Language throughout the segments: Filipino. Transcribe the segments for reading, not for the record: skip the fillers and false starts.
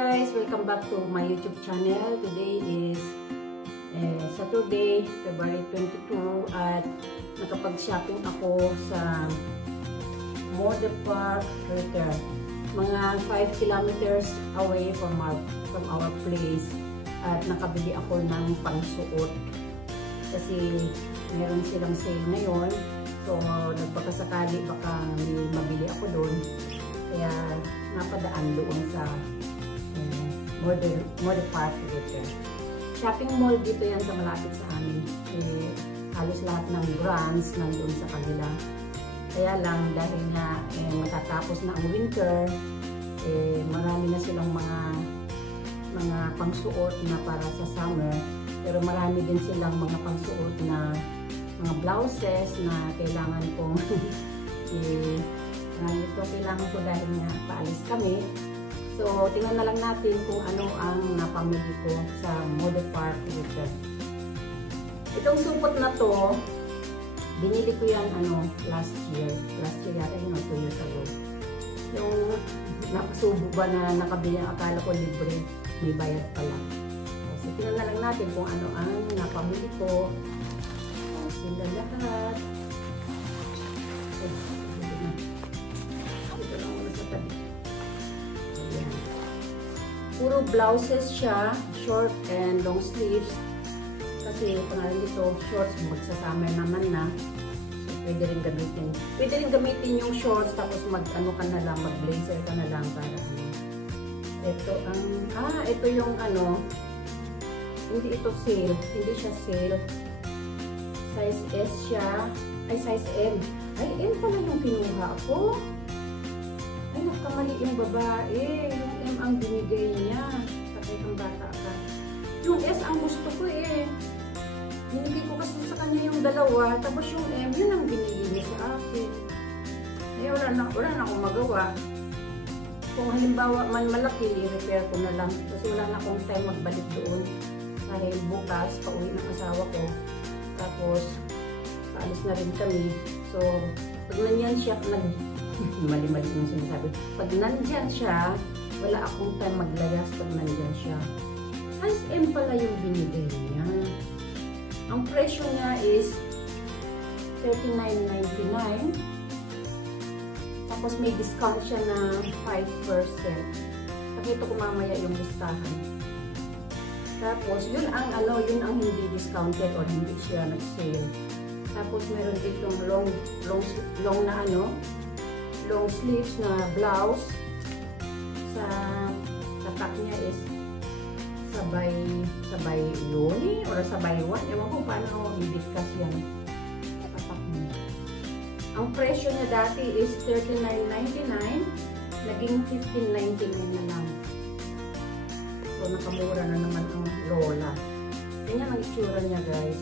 guys! Welcome back to my YouTube channel. Today is Saturday, February 22 at nakapag-shopping ako sa Mode Park Ritter. Mga 5 kilometers away from our place at nakabili ako ng pangsuot kasi meron silang sale ngayon. So, nagpakasakali baka may mabili ako doon. Kaya napadaan doon sa Mode Park Ritter. Shopping mall dito yan sa malapit sa amin. Halos lahat ng brands nandoon sa kanila. Kaya lang dahil nga matatapos na ang winter, marami na silang mga pangsuot na para sa summer. Pero marami din silang mga pangsuot na mga blouses na kailangan kong kailangan ko dahil nga paalis kami. So, tingnan na lang natin kung ano ang napamili ko sa Mode Park Ritter. Itong supot na to, binili ko yan last year yata, 2 years ago. Yung nakasubo ba na nakabili, akala ko libre, may bayad pala. So, tingnan na lang natin kung ano ang napamili ko. Sila lahat. Ito lang muna sa tabi. Ayan. Puro blouses siya, short and long sleeves. Kasi pangalan dito, shorts, magsasummer naman na. So, pwede rin gamitin. Pwede rin gamitin yung shorts, tapos mag-blazer ka na lang para ito ang, ito yung hindi ito sale, hindi siya sale. Size S siya, ay size M. Ay, M pala yung kinuha ko. Ay, nakamali yung babae. Yung M ang binigay niya. Kapag ang bata ka. Yung S ang gusto ko Binigay ko kasi sa kanya yung dalawa. Tapos yung M, yun ang binigay niya sa akin. Ay, wala na akong magawa. Kung halimbawa man malaki, i-repair ko na lang. Kasi wala na akong time magbalik doon. Dahil bukas, pauwi ng asawa ko. Tapos, paalis na rin kami. So, pag nandyan siya, mali-mali yung sinasabi. Pag nandyan siya, wala akong time maglayas pag nandyan siya. Size M pala yung binigay niya. Ang presyo niya is $39.99. Tapos may discount siya na 5%. Pakita ko mamaya yung listahan. Tapos, yun ang hindi discounted or hindi siya nag-sale. Tapos, meron ditong long sleeves na blouse. Sa tatak niya is sabay yoni or sabay one. Ewan ko paano i-discuss yan. Tatak niya. Ang presyo niya dati is $39.99. Naging $15.99 na lang. So, nakamura na naman ang Lola. Tingnan ang itsura niya, guys.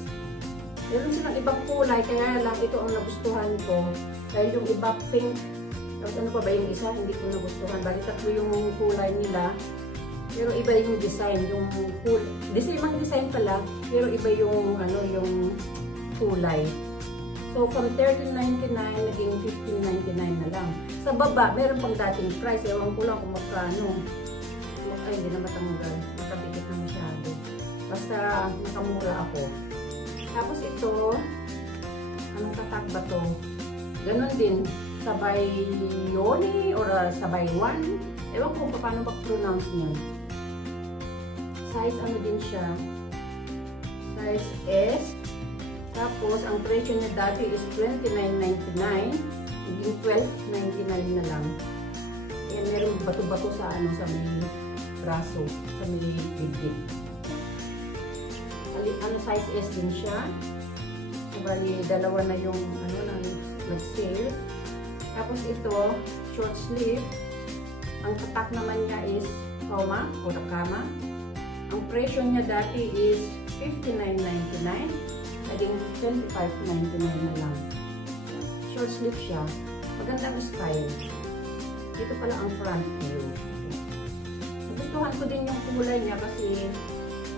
Meron silang ibang kulay, kaya lang ito ang nagustuhan ko. Dahil yung iba pink, tapos ano pa ba yung isa, hindi ko nagustuhan. Bali tatlo yung kulay nila. Pero iba yung design, yung design pala, pero iba yung yung kulay. So, from $13.99, naging $15.99 na lang. Sa baba, meron pang dating price. Ewan ko lang kung magkano. Ay, hindi na matanggal. Nakabikit na masyado. Basta nakamura ako. Tapos ito, anong tatak ba to? Ganon din. Sabay yoni or sabay one. Ewan ko kung paano mag-pronounce niyan. Size din siya. Size S. Tapos, ang presyo niya dati is $29.99. Naging $12.99 na lang. Ayan, meron bato-bato sa sa may braso, sa may bibig. Size S din siya. Bali, dalawa na yung nag-sale. Tapos ito, short sleeve. Ang tatak naman niya is kama o rakama. Ang presyo niya dati is $59.99. Naging $25.99 na lang. Short sleeve siya. Magandang style. Dito pala ang front view. Gustuhan ko din yung kulay niya kasi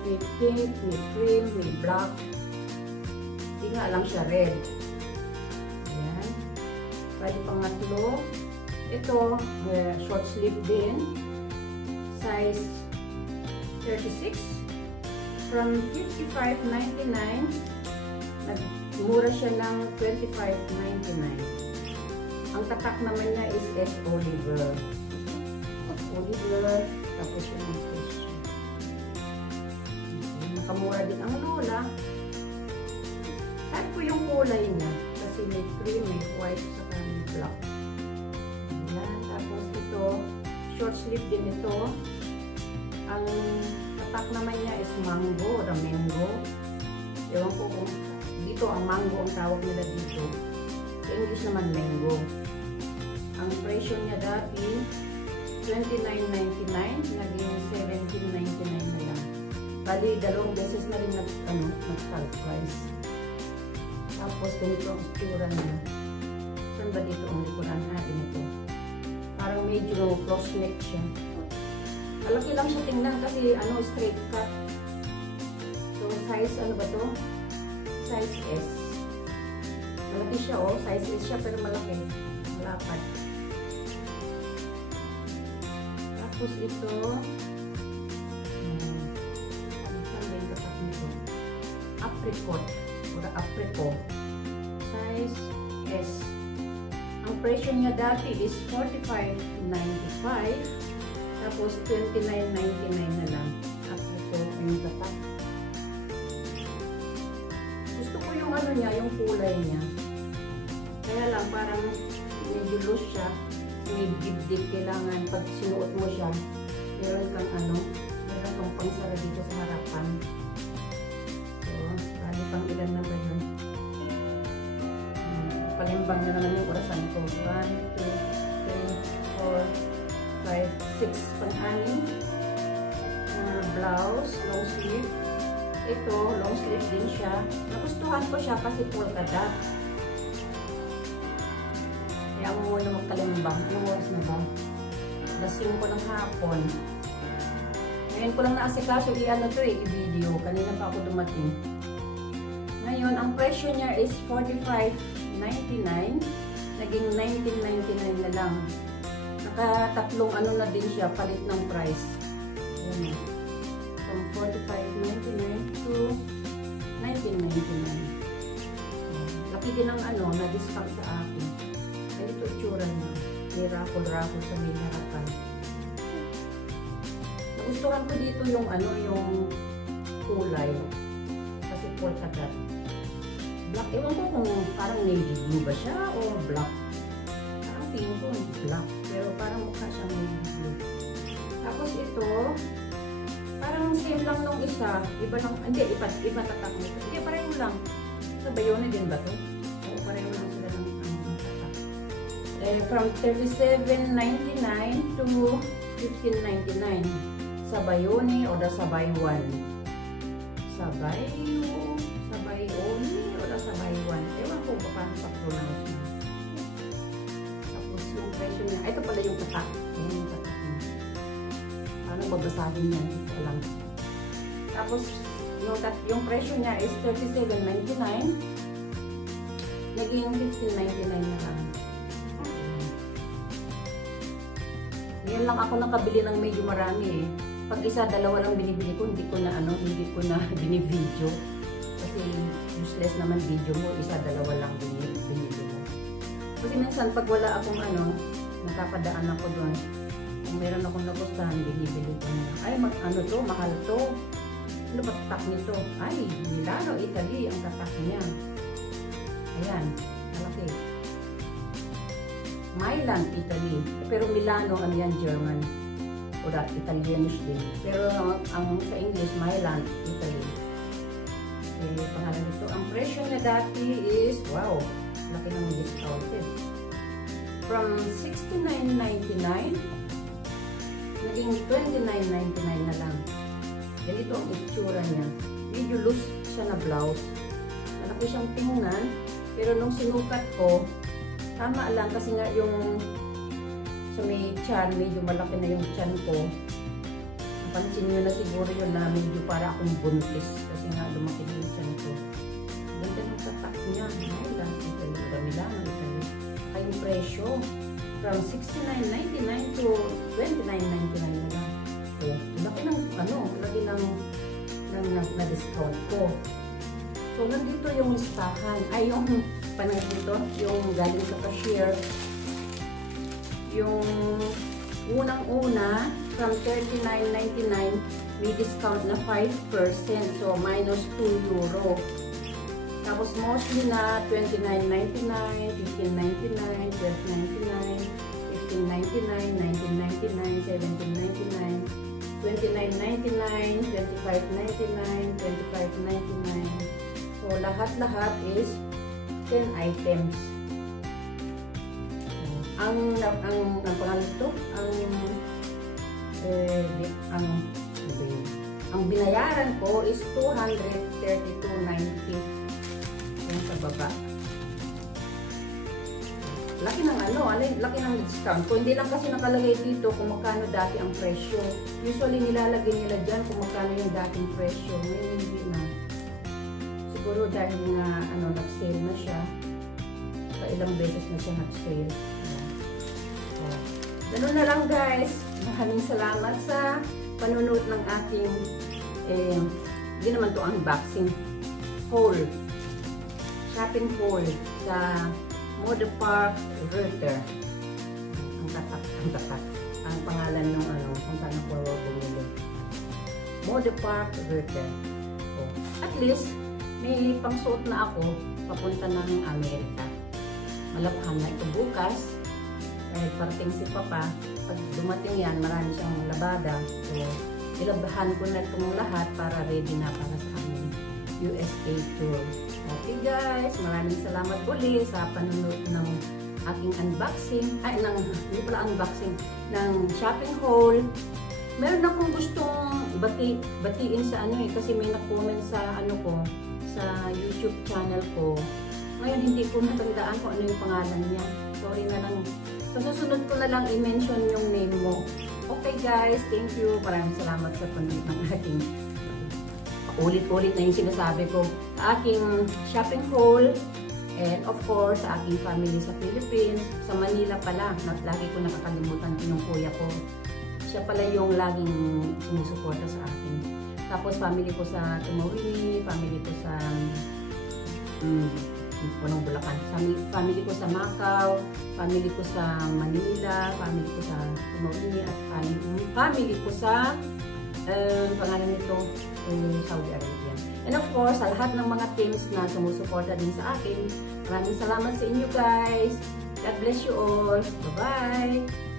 may pink, may cream, may black. Hindi nga lang siya red. Ayan. Pwede pangatlo. Ito, short sleeve din. size 36. From 55.99, nagmura siya ng 25.99. Ang tatak naman niya is S. Oliver. Oliver, tapos yung presyo. Nakamura din ang Lola. At po yung kulay niya. Kasi may cream, may white, saka may black. Ayan. Tapos ito, short sleeve din ito. Ang tatak naman niya is mango, mango. Ewan ko kung dito ang mango ang tawag nila dito. Sa English naman mango. Ang presyo niya dati $29.99, naging $17.99 na lang. Bali, dalawang beses na rin nag-tag price. Tapos, ganito ang itsura niya. Saan ba dito ang likuran natin ito? Parang medyo close neck siya. Malaki lang siya tingnan kasi straight cut. So, size, ano ba to? Size S. Malaki siya, size S siya, pero malaki. Malapad. Tapos ito, saan ba yung tatak nito? Apricot. O apricot. Size S. Ang presyo niya dati is $45.95. Tapos $29.99 na lang. Apricot yung tatak. Gusto ko yung niya, yung kulay niya. Kaya lang parang medyo loose siya. May dibdib, kailangan pag sinuot mo siya, meron kang meron kang pangsara dito sa harapan. So, bali pang ilan na ba yun? Palimbang na naman yung orasan ko. 1, 2, 3, 4, 5, 6, pang-anim. Blouse, long sleeve. Ito, long sleeve din siya. Nagustuhan ko siya kasi polka dot. Kaya mo muna magkalimbang. Anong oras na ba? Lasing ko ng hapon. Ngayon ko lang naasikaso i-video. Kanina pa ako dumating. Ngayon, ang presyo niya is $45.99. Naging $19.99 na lang. Nakatatlong na din siya, palit ng price. Ayan. From $45.99 to $19.99. Laki din ang na-discount sa akin. Ganito itsura niya. May raffle-raffle sa may harapan. Nagustuhan ko dito yung yung kulay. Kasi polka dot. Black. Ewan ko kung parang navy blue ba siya o black. Parang tingin ko black. Pero parang mukha siyang navy blue. Tapos ito, parang same lang nung isa. Iba lang, hindi, iba tatak nito. Hindi, pareho lang. Sa Bayone din ba to? Oo, pareho lang sila ng tatak. From $37.99 to $15.99. Sa Bayone o sa Baywan. Sa Bayone o sa Baywan. Ewan ko paano pa-pronounce mo. Tapos yung presyo niya. Ito pala yung tatak. Ayan yung tatak niya. Paano babasahin yan? Ito lang. Tapos yung presyo niya is $37.99. Naging $15.99 na lang. Ngayon lang ako nakabili ng medyo marami eh. Pag isa, dalawa lang binibili ko, hindi ko na binivideo. Kasi useless naman video mo, isa, dalawa lang binibili mo. Kasi minsan pag wala akong nakapadaan ako doon, kung meron akong nagustuhan, binibili ko na. Ay, to, mahal to. Ano ba tatak nito? Ay, Milano, Italy ang tatak niya. Ayan, malaki. Milan, Italy. Pero Milano, yan, German. O Italianish din. Pero ang sa English, Milan, Italy. Pangalan nito. Ang presyo niya dati is, wow, laki ng discounted. From $69.99, naging $29.99 na lang. Ganito ang itsura niya. Medyo loose siya na blouse. Malaki siyang tingnan. Pero nung sinukat ko, tama lang kasi nga yung sa may tiyan, medyo malaki na yung tiyan ko. Napansin nyo na siguro yun na medyo para akong buntis kasi nga lumaki na yung tiyan ko. Ganda ng tatak niya. Milan, Italy. Milano, Italy. Kayong presyo from $69.99 to $29.99 na lang. Oh, laki ng laki ng na-discount ko. So, nandito yung listahan. Ay, yung panang dito, yung galing sa cashier. Yung unang-una, from $39.99, may discount na 5%. So, minus 2 euro. Tapos, mostly na $29.99, $15.99, $12.99, $15.99, $19.99, $17.99, $29.99, $25.99, $25.99. So, lahat-lahat is 10 items. Ang pangalan ito, ang binayaran ko is $232.90 yung sa baba. Laki ng laki ng discount. Kung hindi lang kasi nakalagay dito kung magkano dati ang presyo. Usually nilalagay nila dyan kung magkano yung dating presyo. Ngayon hindi na. Siguro dahil nga nag-sale na siya. Ilang beses na siya nag-sale. Ganun na lang guys. Maraming salamat sa panonood ng aking hindi naman to unboxing haul. Shopping haul sa Modepark Reuter. Ang tatak. Ang pangalan ng kung saan ako bumili. Modepark Reuter. At least may pangsuot na ako papunta ng Amerika. Malaphan na ito bukas. Kahit parating si Papa, pag dumating yan, marami siyang labada. So, ilabahan ko na itong lahat para ready na para sa aming USA tour. Okay guys, maraming salamat uli sa panonood ng aking unboxing. Hindi pala unboxing, ng shopping haul. Meron akong gustong batiin sa kasi may na-comment sa sa YouTube channel ko. Ngayon hindi ko natandaan kung ano yung pangalan niya. Sorry na lang. Sa susunod ko na lang i-mention yung name mo. Okay guys, thank you. Maraming salamat sa panonood ng aking ulit-ulit na yung sinasabi ko sa aking shopping haul, and of course sa aking family sa Philippines. Sa Manila pala, lagi ko nakakalimutan yung kuya ko. Siya pala yung laging sumusuporta sa akin. Tapos family ko sa Tumawini, family ko sa Punong Bulacan, family ko sa Macau, family ko sa Manila, family ko sa Tumawini, at family ko sa pangalan nito, Saudi Arabia. And of course, sa lahat ng mga teams na sumusuporta din sa akin, maraming salamat sa inyo guys. God bless you all. Bye-bye!